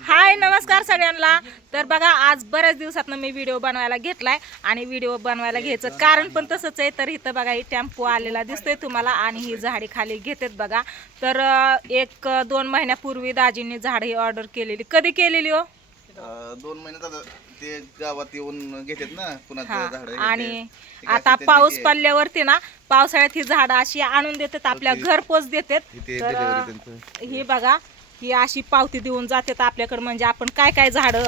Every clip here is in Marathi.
हाय नमस्कार सगळ्यांना. तर बघा आज बऱ्याच दिवसातनं मी व्हिडिओ बनवायला घेतलाय आणि व्हिडिओ बनवायला घ्यायचं कारण पण तसंच आहे. तर इथं बघा ही टेम्पो आलेला दिसतोय तुम्हाला आणि ही झाडी खाली घेतात बघा. तर एक दोन महिन्यापूर्वी दाजींनी झाड ही ऑर्डर केलेली. कधी केलेली हो? दोन महिने झालं ते गावात येऊन घेतात ना पुन्हा झाड आणि आता पाऊस पडल्यावरती ना पावसाळ्यात ही झाडं अशी आणून देतात आपल्या घरपोच देतात. तर. ही बघा ही अशी पावती देऊन जातात आपल्याकडे म्हणजे आपण काय काय झाडं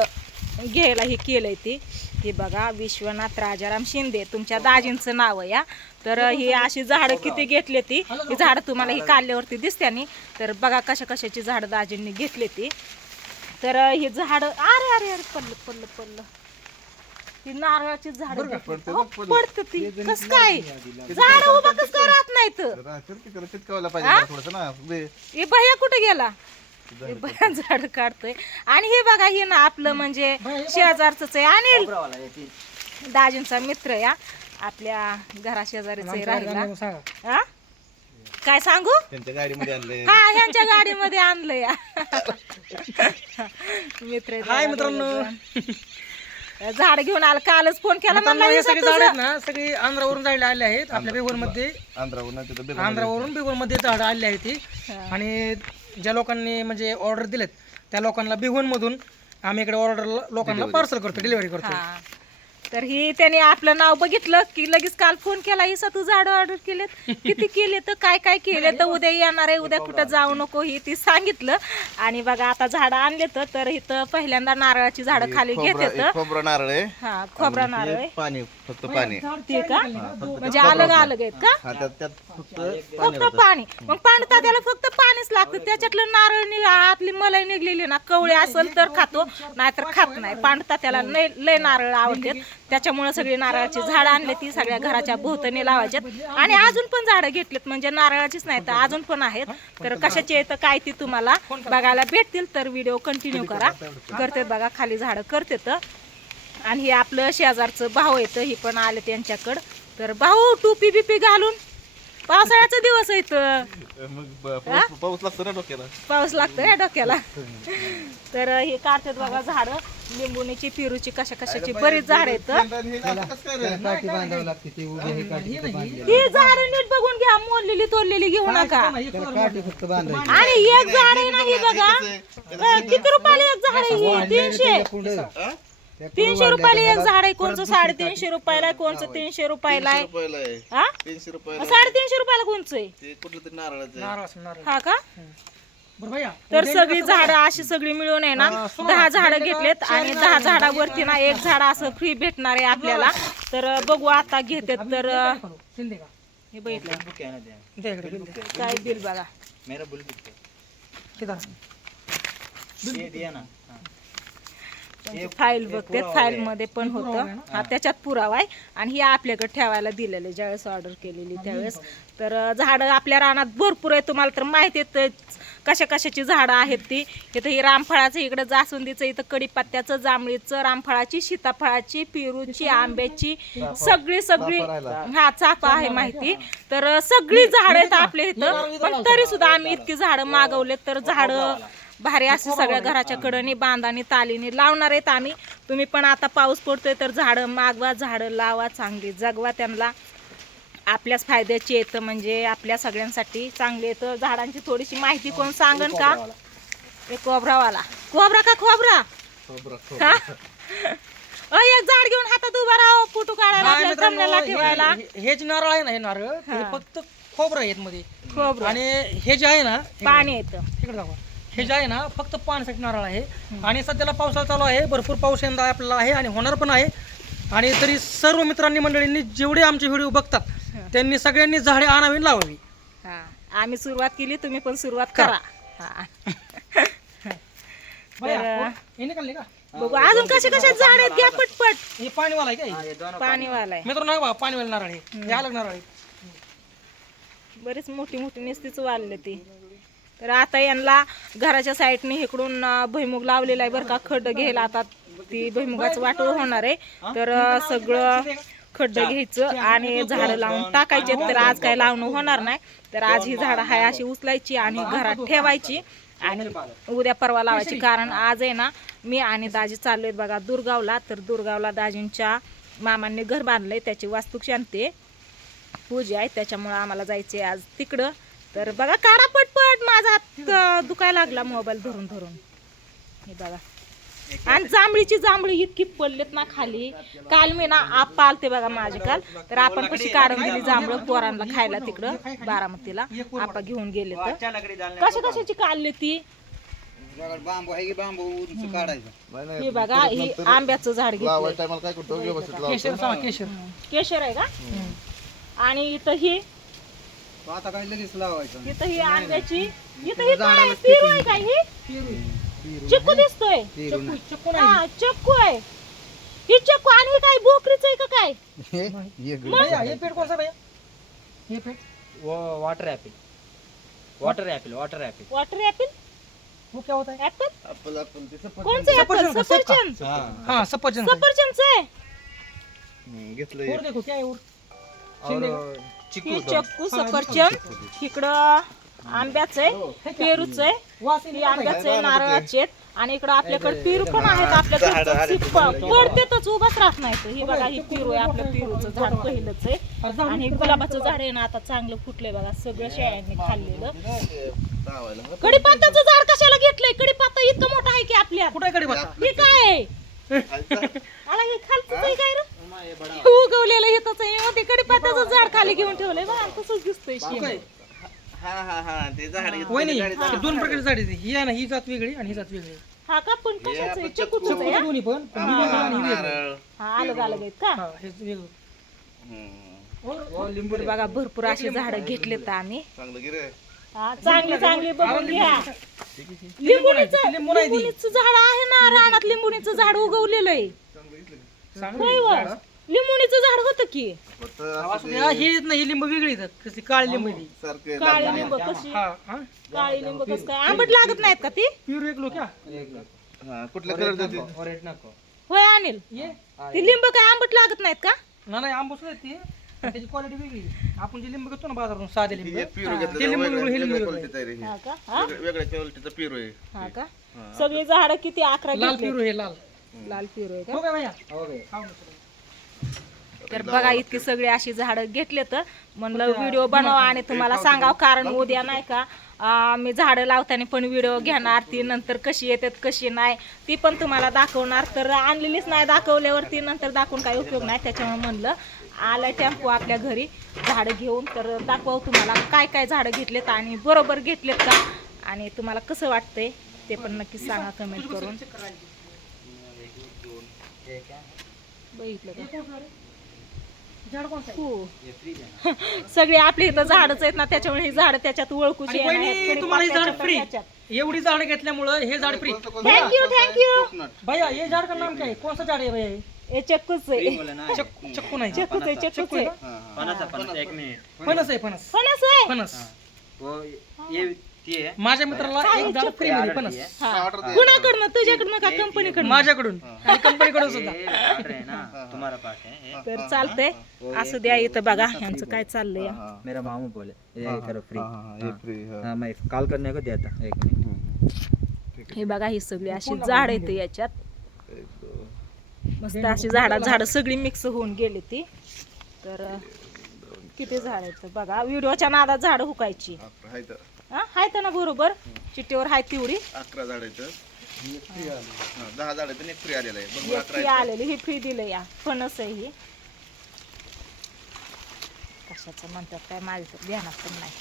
घ्यायला हे केलंय ती. ही बघा विश्वनाथ राजाराम शिंदे तुमच्या दाजींचं नाव आहे या तर ही अशी झाडं किती घेतली ती? ही झाडं तुम्हाला ही काढल्यावरती दिसत्यानी तर बघा कशा कशाची झाडं दाजींनी घेतली ती. तर ही झाडं अरे अरे अरे पडलं पडलं पडलं. ही नारळाची झाडं पडतं ती. कस काय? झाड उभा कस काय राहत नाहीत. हे भैया कुठे गेला? झाड काढतोय. आणि हे बघा हे ना आपलं म्हणजे शेजारच आहे. अनिल दाजींचा मित्र या आपल्या घरा शेजारीच आहे राहिला. हा? काय सांगू? त्यांच्या गाडीमध्ये आणले हा ह्यांच्या गाडीमध्ये आणलं या मित्र हाय मित्रांनो. झाड घेऊन आलं कालच फोन केला हे. ना सगळी आंध्रावरून जायला आले आहेत. आपल्या बेगोरमध्ये आंध्रावरून बेगोरमध्ये झाड आले आहेत ती. आणि ज्या लोकांनी म्हणजे ऑर्डर दिलेत त्या लोकांना बेगोन मधून आम्ही इकडे ऑर्डर लोकांना पार्सल करतो डिलिव्हरी करतो. तर ही त्याने आपलं नाव बघितलं की लगेच काल फोन केला इसा तू झाड ऑर्डर केलेत? किती केले तर काय काय केले तर उद्या येणार आहे उद्या कुठं जाऊ नको ही ती सांगितलं. आणि बघा आता झाडं आणले तर इथं पहिल्यांदा नारळाची झाडं खाली घेतात खोबरा नारळ आहे. हा खोबरा नारळ आहे. हे पाणी फक्त पाणी. ते का? म्हणजे अलग अलग आहेत का? हा फक्त पाणी मग पाणी त्याला फक्त पाणीच लागतं. त्याच्यातलं नारळ नि आतली मलाई निघलेली ना कवळे असेल तर खातो. नाहीतर खात नाही. पांडता त्याला लय लय नारळ आवडतात. त्याच्यामुळे सगळी नारळाची झाडं आणली ती सगळ्या घराच्या भोवतणी लावायच्यात. आणि अजून पण झाडं घेतलीत म्हणजे नारळाचीच नाही तर अजून पण आहेत. तर कशाची येतं काय ती तुम्हाला बघायला भेटतील तर व्हिडिओ कंटिन्यू करा. करते बघा खाली झाडं करते तर. आणि हे आपलं शेजारचं भाऊ येतं ही पण आले त्यांच्याकडं. तर भाऊ टोपी बिपी घालून. पावसाळ्याचा दिवस आहे इथं. मग पाऊस पाऊस लागतो ना डोक्याला पाऊस लागतो या डोक्याला तर हे काढतात बघा झाड लिंबुनीची पिरूची कशा कशाची बरीच झाड आहेत हे? ही झाड नीट बघून घ्या मोडलेली तोडलेली घेऊ नका आणि एक झाड आहे ना ही बघा किती रुपयाला एक झाड आहे ही तीनशे तीनशे रुपयाला एक झाड आहे कोणचं साडेतीनशे रुपयाला आहे कोणचं तीनशे रुपयाला आहे? रुपयाला आहे. हा? तीनशे रुपयाला साडेतीनशे रुपयाला कोणचं आहे? ते कुठलं तरी नारळाचं आहे. नारळ असं नारळ. हा का? बरं भैया तर सगळी झाडं अशी सगळी मिळून आहे ना दहा झाडं घेतलेत आणि दहा झाडावरती ना एक झाड असं फ्री भेटणार आहे आपल्याला. तर बघू आता घेतात तर शिंदे का? हे बघितलं. दे इकडे बिल दे. काय बिल बघा? किती फाईल बघते फाईल मध्ये पण होतं. हा त्याच्यात पुरावा आहे. आणि ही आपल्याकडे ठेवायला दिलेलं ज्यावेळेस ऑर्डर केलेली त्यावेळेस. तर झाडं आपल्या रानात भरपूर आहे तुम्हाला तर माहिती आहे कशा कशाची झाडं आहेत ती. इथं ही रामफळाचं इकडं जास्वंदीचं इथं कडीपत्त्याचं जांभळीचं रामफळाची सीताफळाची पेरूची आंब्याची सगळी सगळी. हा चाफा आहे माहिती. तर सगळी झाडं आहेत आपल्या इथं. पण तरी सुद्धा आम्ही इतकी झाडं मागवलेत तर झाडं भारी असे सगळ्या घराच्या कडनी बांधानी तालीनी लावणार आहेत आम्ही. तुम्ही पण आता पाऊस पडतोय तर झाडं मागवा झाडं लावा चांगली. जगवा त्यांना. आपल्याच फायद्याची येतं म्हणजे आपल्या सगळ्यांसाठी चांगली येतं. झाडांची थोडीशी माहिती कोण सांगन का? एक कोबरावाला. कोबरा का खोबरा हा? अ, एक झाड घेऊन हातात उभा राहा. फोटो काढायला नाही आपल्याला मित्रांनो, जमण्याला ठेवायला. हे- हे जे नारळ आहे ना हे नारळ. हे. फक्त खोबरं आहेत मध्ये. खोबरं आणि हे जे आहे ना पाणी येतं. इकडे दाखवा. हे जे आहे ना फक्त पाण्यासाठी नारळ आहे. आणि सध्याला पावसाळा चालू आहे भरपूर पाऊस यंदा आपल्याला आहे आणि होणार पण आहे. आणि तरी सर्व मित्रांनी मंडळींनी जेवढे आमचे व्हिडिओ बघतात त्यांनी सगळ्यांनी झाडे आणावी आणि लावावी. हा. आम्ही सुरुवात केली तुम्ही पण सुरुवात करा. हा. हे निघाले का? बघू अजून कसे कसे झाड आहेत? घ्या पटपट. हे पाणीवाला आहे का हे? पाणीवाला आहे. मित्रांनो नाही बा पाणीवाला नारळ आहे. हे अलग नारळ? आहे बरीच मोठी मोठी निस्तीच वाढले ती. तर आता यांना घराच्या साईडने इकडून भुईमुग लावलेला आहे बरं का. खड्ड घ्यायला आता ती भुईमुगाचं वाटोळ होणार आहे. तर सगळं खड्ड घ्यायचं आणि झाडं लावून टाकायचे तर आज काय लावणं होणार नाही. तर आज ही झाडं आहे अशी उचलायची आणि घरात ठेवायची. आणि उद्या परवा लावायची. कारण आज आहे ना मी आणि दाजी चाललोय बघा दुर्गावला. तर दुर्गावला दाजींच्या मामांनी घर बांधलंय. त्याची वास्तुक शांती पूजा आहे. त्याच्यामुळं आम्हाला जायचे आज तिकडं. तर बघा काढा पटपट. माझा हात दुखायला लागला मोबाईल धरून धरून. हे बघा. आणि जांभळीची जांभळी इतकी पडलेत ना खाली. काल मी ना आपा आलते बघा माझे काल. तर आपण कशी काढून दिली जांभळं पोरांना खायला तिकडं बारामतीला. आपा घेऊन गेले तर. कशा कशाची काढली ती? हे बघा ही आंब्याचं झाड घेतलं केशर आहे का? आणि इथं ही तो आता काय लगेच लावायचं इथं ही आंब्याची इथं ही काय पेरू आहे काय ही? चिक्कू दिसतोय. चक्कू चक्कू नाही. हा चक्कू आहे. ही चक्कू आणि ही काय बोकरीच आहे का काय? हे हे गड. भैया हे पेट कोणसा भैया? हे पेट? Water apple water apple water apple water apple वो क्या होता है? ऍपल आपण आपण ते सफरचंद. कोणचं सफरचंद, सफरचंद. हाँ. सफरचंद है। सफरचंदचं आहे. हम्म, और देखो क्या है और और चिकू ही चक्कू सफरचंद इकडं आंब्याचं आहे पेरूच आहे. ही आंब्याचं आहे नारळाचे आहेत. आणि इकडं आपल्याकडे पेरू पण आहेत आपल्या पडतेच उभाच राहत नाही तो. ही बघा ही पेरू आहे आपलं पेरूचं झाड पहिलंच आहे. आणि हे गुलाबाचं झाड आहे ना आता चांगलं फुटलंय बघा सगळं शेळ्यांनी खाल्लेलं. कडीपत्त्याचं झाड कशाला घेतलंय? कडीपत्ता इतकं मोठा आहे की आपल्या कुठे कडे बता हे काय आहे. आला हे खालचं काय रे? उगवलेलं येतच आहे मग ते कडीपत्त्याचं झाड खाली घेऊन ठेवलंय बघा तसंच दिसतंय हा हा हा. ते झाड नाही घेतलं हे दोन प्रकारची झाडी ही आहे ना ही जात वेगळी आणि ही जात वेगळी. हा का? पण कशाचं? आहे आहे दोन्ही पण. पण ही वेगळं आणि ही वेगळं. नारळ. हा अलग अलग आहेत का? हा हे वेगळं हम्म, तर बघा भरपूर अशी झाडं घेतलेत आम्ही. चांगलं हा चांगली चांगली बघून घ्या. लिंबुणीचं लिंबू. लिंबुणीचं झाड आहे ना रानात लिंबुणीचं झाड उगवलेलं आहे. होय व. लिंबुणीचं झाड होतं की. हा, ही येत नाही ही लिंब वेगळी काळी लिंब आहे ती. सारखं काळी लिंब कशी? हा हा. काळी लिंब कसं काय? आंबट लागत नाहीत का ती? प्युर एक लो क्या? हा कुठल्या कलर देते? होय अनिल? ये. ती लिंब काय आंबट लागत नाहीत का? ना नाही आंबूस नाही ती. पण त्याची क्वालिटी वेगळी आहे. आपण जे लिंब घेतो ना बाजारातून साधे लिंब हे पिरू घेतलं ते तर लिंबू वेगळ्या हे. क्वालिटीचं आहे रे हे. हा का? हा? वेगळ्या- वेगळ्या क्वालिटीचं पिरू आहे. हा का? सगळी झाडं किती अकरा लाल घेतली पिरू हे लाल. लाल पिरू आहे का? हो हो तर बघा इतकी सगळी अशी झाडं घेतले तर म्हणलं व्हिडिओ बनवा आणि तुम्हाला सांगाव कारण उद्या नाही का मी झाडं लावताना पण व्हिडिओ घेणार ती नंतर कशी येतात कशी नाही ती पण तुम्हाला दाखवणार. तर आणलेलीच नाही दाखवल्यावरती नंतर दाखवून काही उपयोग नाही त्याच्यामुळे म्हणलं आलं टेम्पो आपल्या घरी झाडं घेऊन. तर दाखवाव तुम्हाला काय काय झाडं घेतलेत आणि बरोबर घेतलेत का? आणि तुम्हाला कसं वाटतंय ते पण नक्की सांगा कमेंट करून. बघितलं कोणतं आहे? हो. सगळे आपले इथं झाडच आहेत ना त्याच्यामुळे ही झाड त्याच्यात ओळखूची तुम्हाला हे झाड फ्री एवढी झाड घेतल्यामुळं हे झाड फ्री थँक्यू थँक्यू भैया ये झाड का नाम क्या? है सा झाड़ है भैया ये? हे चक्कूच आहे. चक्कू चक्कू नाही. चक्कूच आहे चक्कूच आहे. फणस आहे, फणस फणस आहे फणस फणस आहे. फणस वो ये ती आहे. माझ्या मित्राला एक झाड फ्री मध्ये हा. कुणाकडनं? तुझ्याकडनं का कंपनीकडनं माझ्याकडून. आणि कंपनीकडून सुद्धा. ये वाटर है. ना तुम्हारा पास है. ये तर चालतंय. असं द्या इथं बघा ह्यांचं काय चाललंय. मेरा मामू बोले. ये करो फ्री हे फ्री हाँ मैं कॉल करने को दिया था एक मिनट हे बघा ही सगळी अशी झाड आहेत याच्यात. मस्त अशी झाडा झाड सगळी मिक्स होऊन गेली ती. तर अं, किती झाड आहेत? बघा व्हिडिओच्या नादात झाड हुकायची. आहे तर. हा? आहेत ना बरोबर चिठ्ठीवर आहे तेवढी अकरा झाड आहेत. दहा झाड आहेत एक फ्री आलेलं आहे. एक आहेत ही फी दिलं या. फणस आहे ही. कशाचं म्हणतात काय तर ध्यानात पण नाही.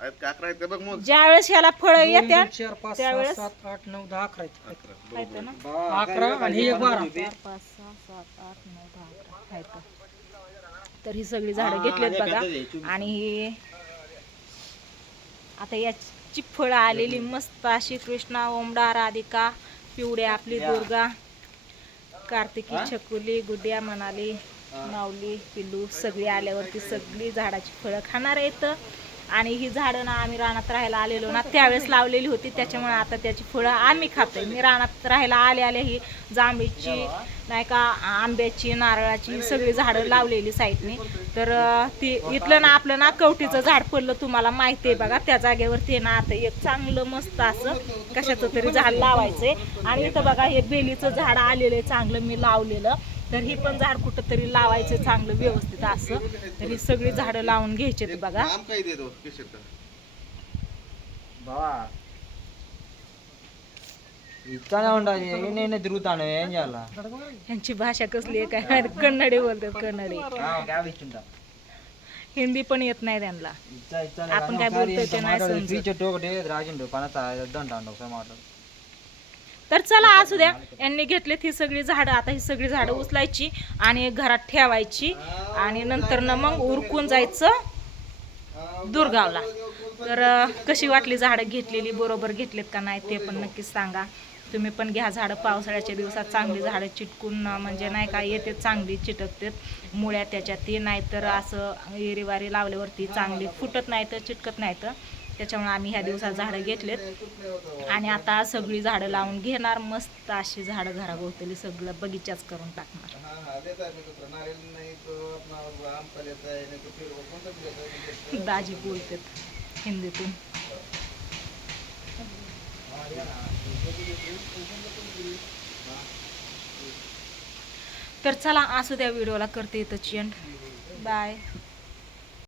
आहेत आहेत ज्यावेळेस ह्याला फळ येत्या तीन, चार पाच सहा त्यावेळेस- सात आठ नऊ दहा अकरा आहेत. अकरा. आहेत ना. अकरा आणि हे एक बारा. चार पाच सहा सात आठ नऊ दहा अकरा. आहेत तर. ही सगळी झाडं घेतलीत बघा. आणि ही. आता याची फळं आलेली मस्त अशी कृष्णा ओमडा राधिका पिवड्या आपली दुर्गा कार्तिकी छकुली गुड्या मनाली माऊली पिल्लू सगळी आल्यावरती सगळी झाडाची फळं खाणार आहेत. आणि ही झाडं ना आम्ही रानात राहायला आलेलो ना त्यावेळेस लावलेली होती. त्याच्यामुळे आता त्याची फळं आम्ही खातोय. मी रानात राहायला आले आले ही जांभळीची नाही का आंब्याची नारळाची सगळी झाडं लावलेली साईडने. तर ती इथलं ना आपलं ना कवटीचं झाड पडलं तुम्हाला माहिती आहे बघा. त्या जागेवर ते ना आता एक चांगलं मस्त असं कशाचं तरी झाड लावायचंय. आणि इथं बघा हे बेलीचं झाड आलेलं आहे चांगलं मी लावलेलं. तर ही पण झाड कुठं तरी लावायचं चांगलं व्यवस्थित असं. तर ही सगळी झाड लावून घ्यायची बघा. भावा यांची भाषा कसली आहे काय कन्नडे बोलतात कन्नडे. हिंदी पण येत नाही त्यांना. आपण काय बोलतोय काय नाही तर चला असू द्या. यांनी घेतलीत ही सगळी झाडं. आता ही सगळी झाडं उचलायची आणि घरात ठेवायची. आणि नंतर ना मग उरकून जायचं दुर्गावला. तर कशी वाटली झाडं घेतलेली? बरोबर घेतलेत का नाही ते पण नक्कीच सांगा. तुम्ही पण घ्या झाडं. पावसाळ्याच्या दिवसात चांगली झाडं चिटकून म्हणजे नाही का येते चांगली चिटकतात. मुळ्या त्याच्यात ती नाहीतर असं एरीवारी लावल्यावरती चांगली फुटत नाही तर चिटकत नाही तर त्याच्यामुळे आम्ही ह्या दिवसात झाडं घेतलेत. आणि आता सगळी झाडं लावून घेणार मस्त अशी झाडं घराभोवताली सगळं बगीचाच करून टाकणार. दाजी बोलतात हिंदीतून. तर चला असू द्या व्हिडिओला करते इथं एंड बाय